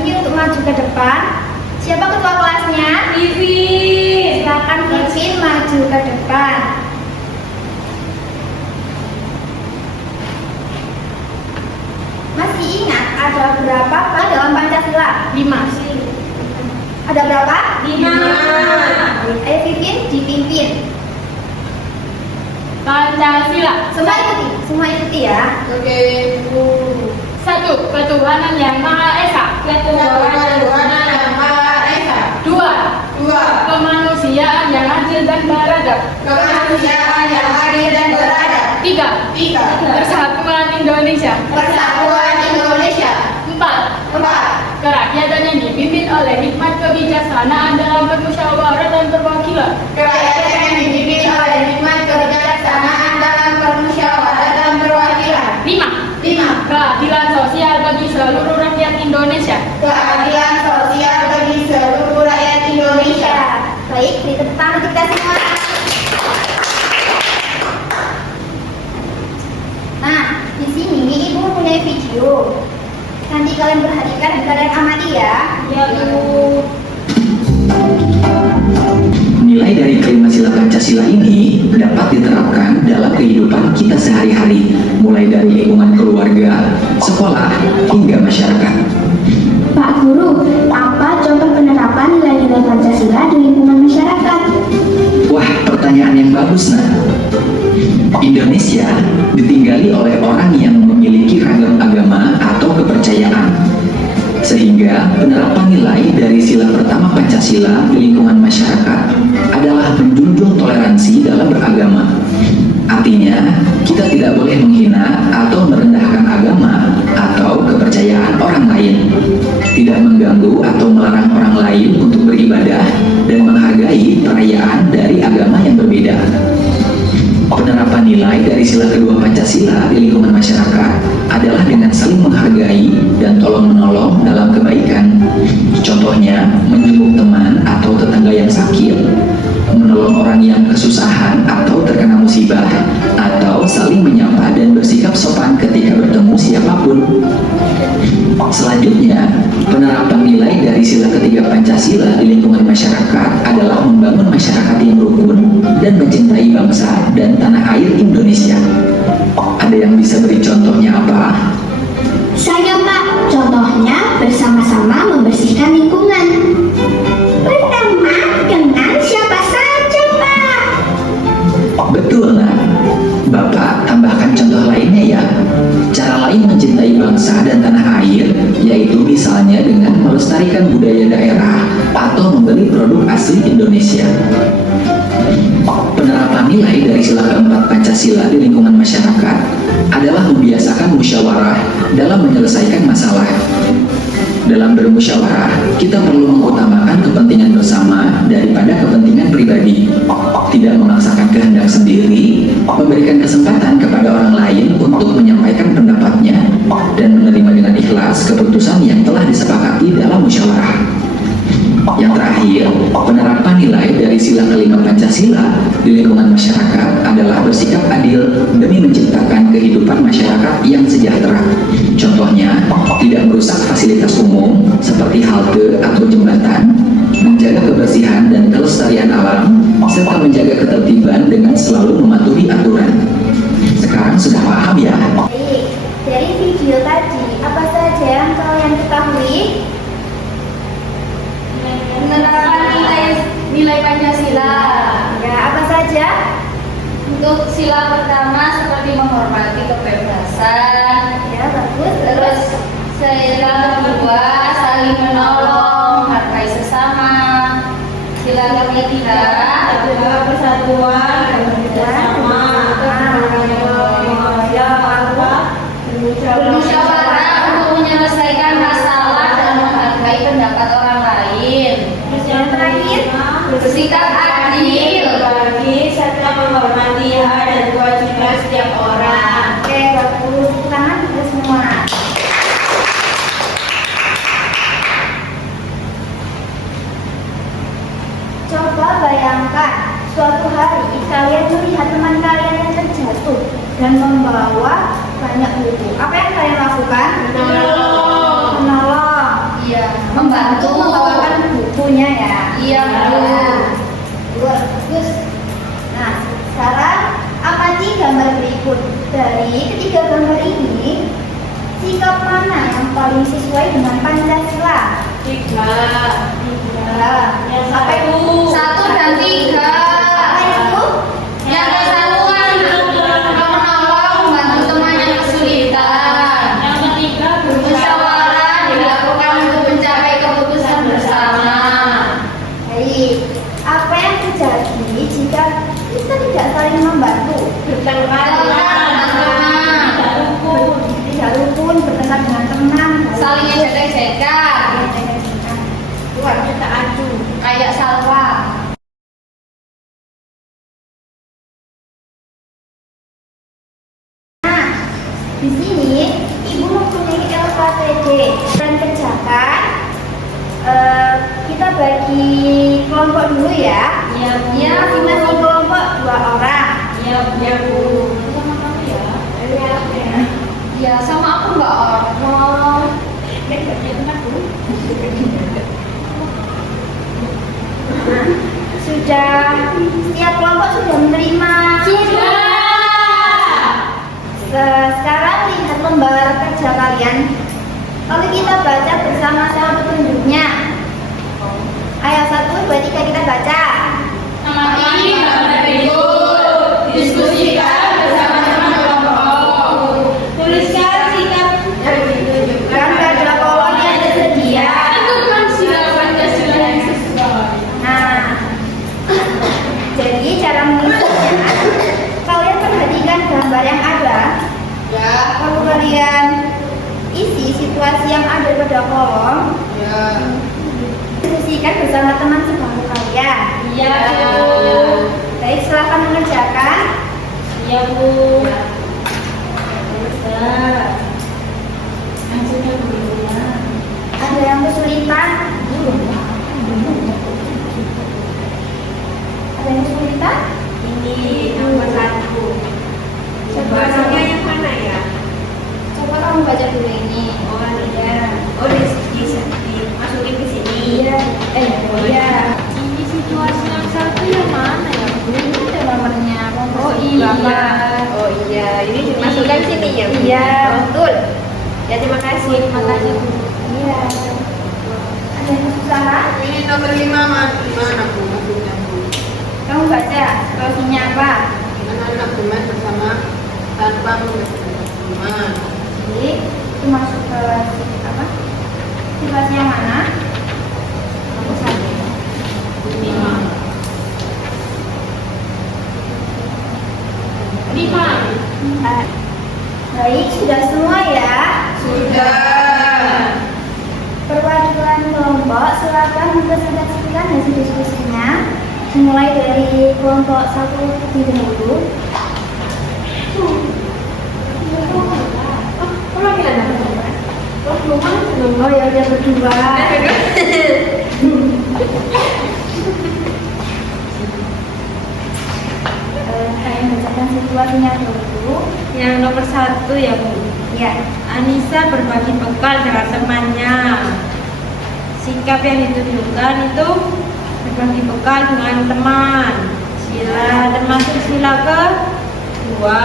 ini untuk maju ke depan. Siapa ketua kelasnya? Vivin. Silakan Vivin maju ke depan. Masih ingat ada berapa Pak dalam Pancasila? 5. Ada berapa? 5. Ayo Vivin dipimpin. Pancasila. Semua ikuti ya. Oke. 1. Ketuhanan yang Maha Esa. Ketuhanan yang Maha Esa. 2. 2. Kemanusiaan yang adil dan beradab. Kemanusiaan yang adil dan beradab. 3. 3. Persatuan Indonesia. Persatuan Indonesia. 4. 4. Kerakyatan yang dipimpin oleh hikmat kebijaksanaan dalam permusyawaratan dan perwakilan. Kerakyatan yang dipimpin oleh hikmat kebijaksanaan dalam permusyawaratan dan perwakilan. 5. 5. Keadilan sosial bagi seluruh rakyat Indonesia. Keadilan sosial bagi seluruh rakyat Indonesia. Baik, beri tepuk tangan untuk kita semua. Nah, di sini Ibu mempunyai video. Nanti kalian perhatikan dan kalian amati ya. Ya, Bu. Nilai dari kelima sila Pancasila ini dapat diterapkan dalam kehidupan kita sehari-hari, mulai dari lingkungan keluarga, sekolah, hingga masyarakat. Pak Guru, apa contoh penerapan nilai-nilai Pancasila di lingkungan masyarakat? Wah, pertanyaan yang bagus, Nak. Indonesia ditinggali oleh orang yang memiliki ragam agama atau kepercayaan. Sehingga penerapan nilai dari sila pertama Pancasila di lingkungan masyarakat adalah menjunjung toleransi dalam beragama. Artinya, kita tidak boleh menghina atau merendahkan agama atau kepercayaan orang lain, tidak mengganggu atau melarang orang lain untuk beribadah, dan menghargai perayaan dari agama yang berbeda. Penerapan nilai dari sila kedua Pancasila di lingkungan masyarakat adalah dengan saling menghargai dan tolong-menolong dalam kebaikan. Contohnya, menjenguk teman atau tetangga yang sakit, menolong orang yang kesusahan atau terkena musibah, atau saling menyapa dan bersikap sopan ketika bertemu siapapun. Selanjutnya, penerapan nilai dari sila ketiga Pancasila di lingkungan masyarakat adalah membangun masyarakat yang rukun dan mencintai bangsa dan tanah air Indonesia. Ada yang bisa beri contohnya apa? Saya Pak, contohnya bersama-sama membersihkan lingkungan. Pertama, dengan siapa saja Pak? Betul, Nak. Bapak tambahkan contoh lainnya ya. Cara lain mencintai bangsa dan tanah air, yaitu misalnya dengan melestarikan budaya daerah atau membeli produk asli Indonesia. Penerapan nilai dari sila keempat Pancasila di lingkungan masyarakat adalah membiasakan musyawarah dalam menyelesaikan masalah. Dalam bermusyawarah, kita perlu mengutamakan kepentingan bersama daripada kepentingan pribadi. Tidak memaksakan kehendak sendiri, memberikan kesempatan kepada orang lain untuk menyampaikan pendapatnya, dan menerima dengan ikhlas keputusan yang telah disepakati dalam musyawarah. Yang terakhir, penerapan nilai dari sila kelima Pancasila di lingkungan masyarakat adalah bersikap adil demi menciptakan kehidupan masyarakat yang sejahtera. Contohnya, tidak merusak fasilitas umum seperti halte atau jembatan, menjaga kebersihan dan kelestarian alam, serta menjaga ketertiban dengan selalu mematuhi aturan. Sekarang sudah paham ya? Baik, dari video tadi apa saja yang kalian ketahui? Penerapan nilai Pancasila. Ya, apa saja? Untuk sila pertama seperti menghormati kebebasan. Ya, bagus. Terus sila kedua saling menolong, menghargai sesama. Sila ketiga adalah persatuan dan bersama. Bermusyawarah untuk menyelesaikan masalah dan menghargai pendapat orang lain. Terus yang terakhir, Bersikap adil bagi serta menghormati hak dan kewajiban setiap orang. oke, bagus. Tangan kita semua. Coba bayangkan, suatu hari kalian melihat teman kalian yang terjatuh dan membawa banyak buku. Apa yang kalian lakukan? Menolong. Menolong. Iya. ya? Iya, Bu. Bagus. Nah, sekarang amati gambar berikut. Dari ketiga gambar ini, sikap mana yang paling sesuai dengan Pancasila? 3. Yang Apa itu? 1 dan 3. Apa itu? Yang kesatuan menolong membantu teman yang kesulitan. Yang ketiga bermusyawarah dilakukan untuk mencapai keputusan bersama. Baik. Apa yang terjadi jika kita tidak saling membantu? Bertengkar dengan teman. Tidak rukun, bertengkar dengan teman, Saling ejek-ejekan. Luar kita adu. Kayak Salwa. Nah, di sini ibu mempunyai LKPD dan kerjakan. Kita bagi kelompok dulu ya. Iya, Bu. Ya, masing-masing kelompok 2 orang. Iya, Bu. Sama kamu ya? Iya, sama aku Mbak Or. Sudah, setiap kelompok sudah menerima. Sekarang lihat lembar kerja kalian. Lalu kita baca bersama-sama petunjuknya. Ayo 1, 2, 3 kita baca. Amati gambar berikut. Diskusikan bersama kelompok. Tuliskan sikap yang ditunjukkan Pada kolom yang tersedia. Tentukan sikap Pancasila yang sesuai. Nah, jadi cara mengisinya, kalian perhatikan gambar yang ada. Ya. Lalu kalian isi situasi yang ada pada kolom. Ya. Diskusikan bersama teman sebangku kalian. Iya, Bu. Baik, silakan mengerjakan. Iya, Bu. Maksudnya bagaimana? Ada yang kesulitan? Ada yang kesulitan? Ini nomor 1. Coba yang mana ya? Coba kamu baca dulu ini. Oh, iya. Oh, dimasukin ke sini. Iya. Iya. Ini situasi yang 1 yang mana ya, Bu? Ini ada nomornya. Oh, iya. Oh iya, ini dimasukkan sini ya. Bu? Iya, betul. Ya terima kasih. Terima kasih, Bu. Iya. Ada yang kesusahan? Ini nomor 5 Mas. Gimana Bu? Maksudnya Bu? Kamu baca situasinya apa? Anak-anak teman bersama tanpa membedakan teman. Jadi itu masuk ke apa? Situasi yang mana? Nomor 1. 5. Baik, sudah semua ya. Sudah. Perwakilan kelompok, silakan mempresentasikan hasil diskusinya. Dimulai dari kelompok 1 terlebih dahulu. Perwakilan apa? Oh ya udah berdua. Saya bacakan situasinya dulu. Yang nomor 1 ya, Bu. Ya. Anissa berbagi bekal dengan temannya. Sikap yang ditunjukkan itu berbagi bekal dengan teman. Sila termasuk sila kedua.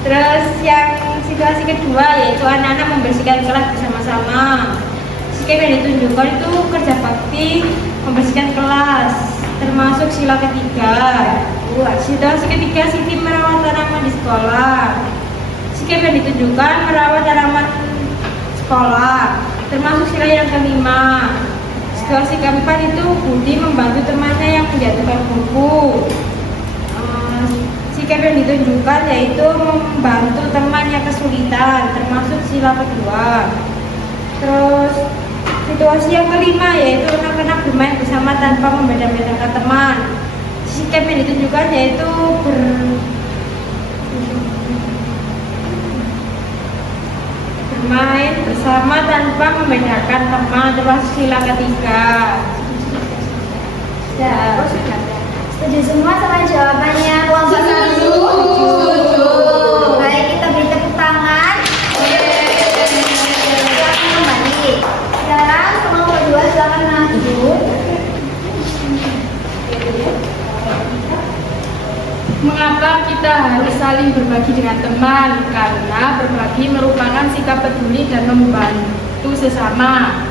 Terus yang situasi kedua yaitu anak-anak membersihkan kelas bersama-sama. Sikap yang ditunjukkan itu kerja bakti membersihkan kelas, termasuk sila ketiga. Situasi ketiga, Siti merawat tanaman di sekolah. Sikap yang ditunjukkan merawat tanaman sekolah, termasuk sila yang kelima. Situasi keempat itu Budi membantu temannya yang menjatuhkan buku. Sikap yang ditunjukkan yaitu membantu teman yang kesulitan, termasuk sila kedua. Terus situasi yang kelima yaitu anak-anak bermain bersama tanpa membeda-bedakan teman. Sikap yang ditunjukkan yaitu bermain bersama tanpa membedakan teman, termasuk sila ketiga. Setuju semua sama jawabannya kelompok 1? Baik, kita beri tepuk tangan. Silakan kembali. Sekarang kelompok 2 Mengapa kita harus saling berbagi dengan teman? Karena berbagi merupakan sikap peduli dan membantu sesama.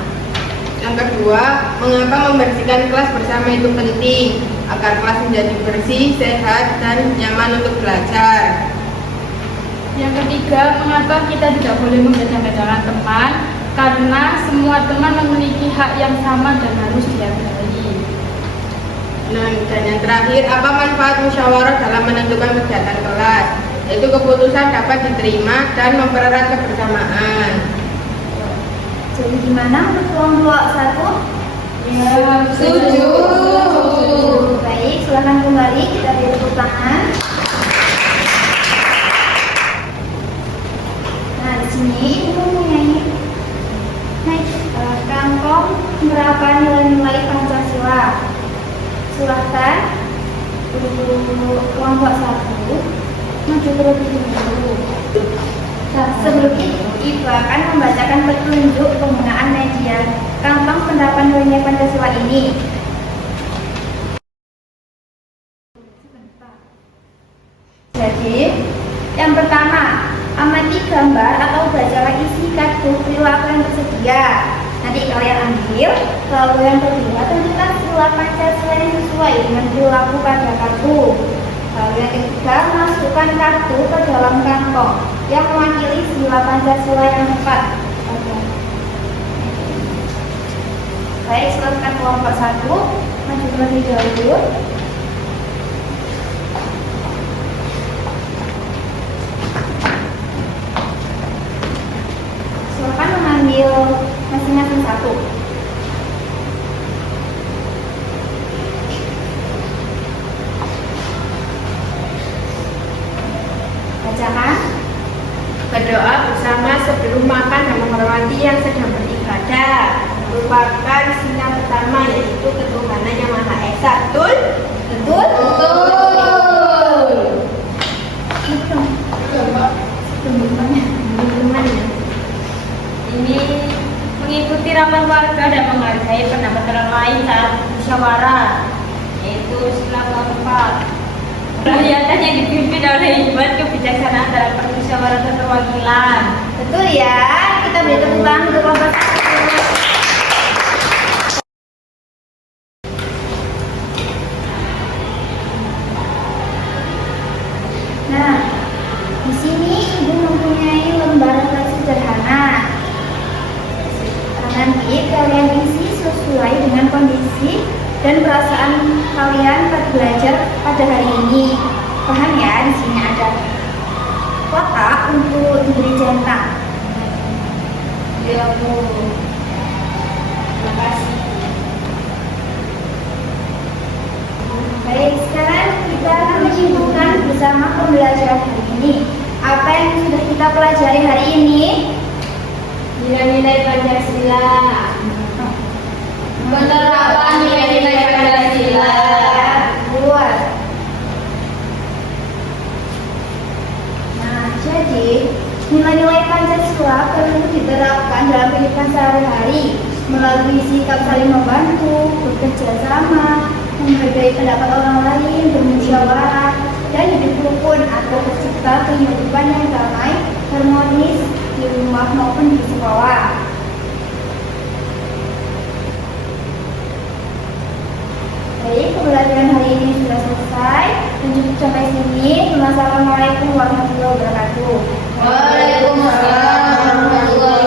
Yang kedua, mengapa membersihkan kelas bersama itu penting? Agar kelas menjadi bersih, sehat, dan nyaman untuk belajar. Yang ketiga, mengapa kita tidak boleh membeda-bedakan teman? Karena semua teman memiliki hak yang sama dan harus dihargai. Dan yang terakhir, apa manfaat musyawarah dalam menentukan kegiatan kelas? Yaitu keputusan dapat diterima dan mempererat kebersamaan. Jadi gimana untuk kelompok 1? Ya, setuju. Baik, silakan kembali kita beri tepuk tangan. Nah, di sini ibu mempunyai kantong penerapan nilai-nilai Pancasila. Silahkan untuk kelompok 1 maju terlebih dahulu. Sebelum itu, Ibu akan membacakan petunjuk penggunaan media kantong penerapan nilai Pancasila ini. Jadi, yang pertama, amati gambar atau bacalah isi kartu perilaku yang tersedia. Nanti kalian ambil, lalu yang kedua, tentukan perilaku Pancasila yang sesuai dengan perilaku pada kartu. Lalu yang ketiga, masukkan kartu ke dalam kantong yang mewakili sila Pancasila yang tepat. Baik, silakan kelompok 1 maju terlebih dahulu. Silakan mengambil masing-masing satu. Bacakan. Berdoa bersama sebelum makan dan menghormati yang sedang beribadah merupakan sinyal pertama, yaitu ketuhanan yang Maha Esa. Betul? Betul? Betul. Itu. Ini mengikuti rapat warga dan menghargai pendapat orang lain saat musyawarah, yaitu sila keempat. Kegiatan yang dipimpin oleh Ibu kebijaksanaan dalam permusyawaratan perwakilan. Betul ya. Kita beri tepuk tangan untuk kelompok 1. Nah, di sini Ibu mempunyai lembar refleksi sederhana. Nanti kalian isi sesuai dengan kondisi dan perasaan kalian saat belajar pada hari ini. Paham ya? Di sini ada kotak untuk diberi centang. Ya, Bu. Terima kasih. Baik, sekarang kita akan menyimpulkan bersama pembelajaran hari ini. Apa yang sudah kita pelajari hari ini? Nilai-nilai Pancasila. Penerapan nilai-nilai Pancasila. Buat. Nah, jadi nilai-nilai Pancasila perlu diterapkan dalam kehidupan sehari-hari melalui sikap saling membantu, bekerja sama, menghargai pendapat orang lain, bermusyawarah, dan hidup rukun atau tercipta kehidupan yang damai, harmonis di rumah maupun di sekolah. Baik, pembelajaran hari ini sudah selesai dan cukup sampai sini. Wassalamualaikum warahmatullahi wabarakatuh. Waalaikumsalam warahmatullahi